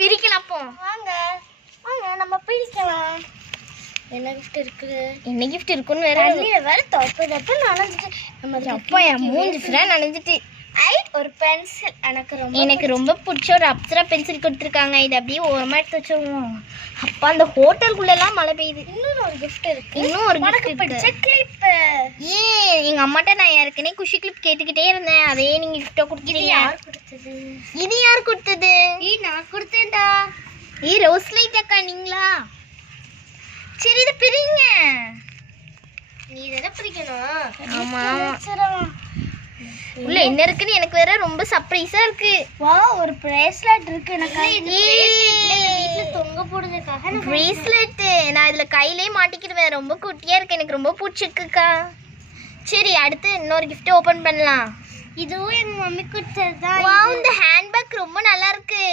பிரிக்கலாம் அப்போ. வாங்க வாங்க நம்ம பிரிக்கலாம். என்ன கிஃப்ட் இருக்குது? என்ன கிஃப்ட் இருக்குன்னு வேற வேற தப்பு நனைஞ்சிட்டு நம்ம அப்பா என் மூஞ்சி ஃபுல்லா நனைஞ்சிட்டு. ஒரு பென்சில் எனக்கு ரொம்ப பிடிச்ச ஒரு அப்சரா பென்சில் கொடுத்துருக்காங்க. இது அப்படியே ஓரமா எடுத்து வச்சுருவோம். அப்பா அந்த ஹோட்டலுக்குள்ள எல்லாம் மழை பெய்யுது. இன்னும் ஒரு கிஃப்ட் இருக்கு. இன்னும் ஒரு கிஃப்ட் பிடிச்ச கிளிப். எங்க அம்மாட்ட நான் ஏற்கனவே குஷி கிளிப் கேட்டுக்கிட்டே இருந்தேன். அதே நீங்க கிஃப்டா கொடுத்துட்டீங்க. யார் கொடுத்தது? இது யார் கொடுத்தது? நான் கொடுத்தேன்டா. ரோஸ் லைட் அக்கா நீங்களா? சரி இதை பிரிங்க. நீ இதை பிரிக்கணும். ஆமா உள்ள என்ன இருக்குன்னு எனக்கு வேற ரொம்ப சர்ப்ரைஸா இருக்கு. வா ஒரு பிரேஸ்லெட் இருக்கு. எனக்கு வீட்ல தொங்க போடுறதுக்காக பிரேஸ்லெட் நான் இதுல கையிலே மாட்டிக்கிடுவேன். ரொம்ப குட்டியா இருக்கு. எனக்கு ரொம்ப பிடிச்சிருக்குக்கா. சரி அடுத்து இன்னொரு gift ஓபன் பண்ணலாம். இதுவும் எங்க மம்மி கொடுத்ததுதான். வாவ் இந்த ஹேண்ட்பேக் ரொம்ப நல்லா இருக்கு.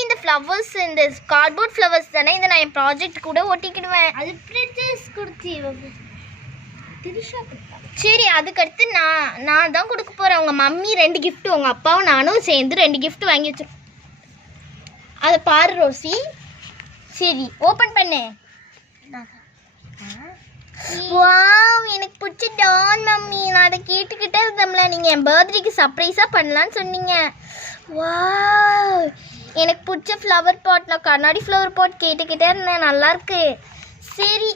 இந்த ஃப்ளவர்ஸ் இந்த கார்ட்போர்ட் ஃப்ளவர்ஸ் தானே. இதை நான் என் ப்ராஜெக்ட் கூட ஒட்டிக்கிடுவேன். அது பிரின்சஸ் கொடுத்தீங்க. திரிஷா கொடுத்தா. சரி அதுக்கடுத்து நான் தான் கொடுக்க போகிறேன். உங்கள் மம்மி 2 gift, உங்கள் அப்பாவும் நானும் சேர்ந்து 2 gift வாங்கி வச்சிருக்கோம். அதை பாரு ரோசி. சரி ஓப்பன் பண்ணு. வாவ் எனக்கு பிடிச்ச டான் மம்மி. நான் அதை கேட்டுக்கிட்டே இருந்தோம்ல. நீங்கள் என் பர்த்டேக்கு சர்ப்ரைஸாக பண்ணலான்னு சொன்னீங்க. வாவ் எனக்கு பிடிச்ச ஃப்ளவர் பாட். நான் கண்ணாடி ஃப்ளவர் பாட் கேட்டுக்கிட்டே இருந்தேன். நல்லாயிருக்கு. சரி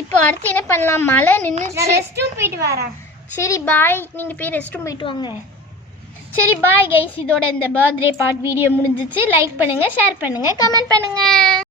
இப்போ அடுத்து என்ன பண்ணலாம்? மழை நின்று ரெஸ்ட் ரூம் போயிட்டு வரேன். சரி பாய். நீங்கள் போய் ரெஸ்ட் ரூம் போயிட்டு வாங்க. சரி பாய் கைஸ். இதோட இந்த பர்த்டே பார்ட் வீடியோ முடிஞ்சிச்சு. லைக் பண்ணுங்கள், ஷேர் பண்ணுங்கள், கமெண்ட் பண்ணுங்கள்.